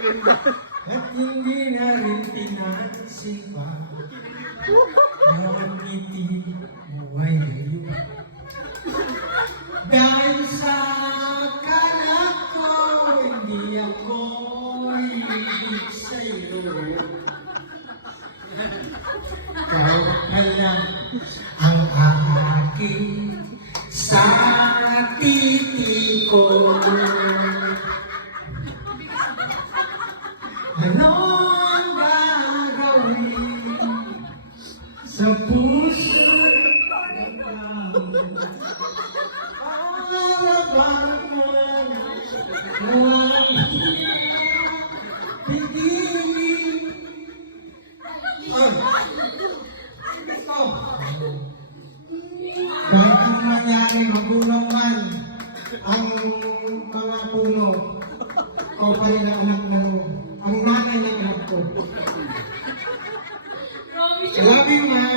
At hindi na rin pinansin pa ang ngiti mo ay ngayon. Dahil sa akala ko, hindi ako ibig sa'yo. Ikaw pala ang aking sa titi ko. Ano ang gagawin sa puso para bang pigilin? Kahit ang nangyari, magulong man ang mga puno, ikaw pa rin ang anak na ang nanay ng anak ko. I love you, ma.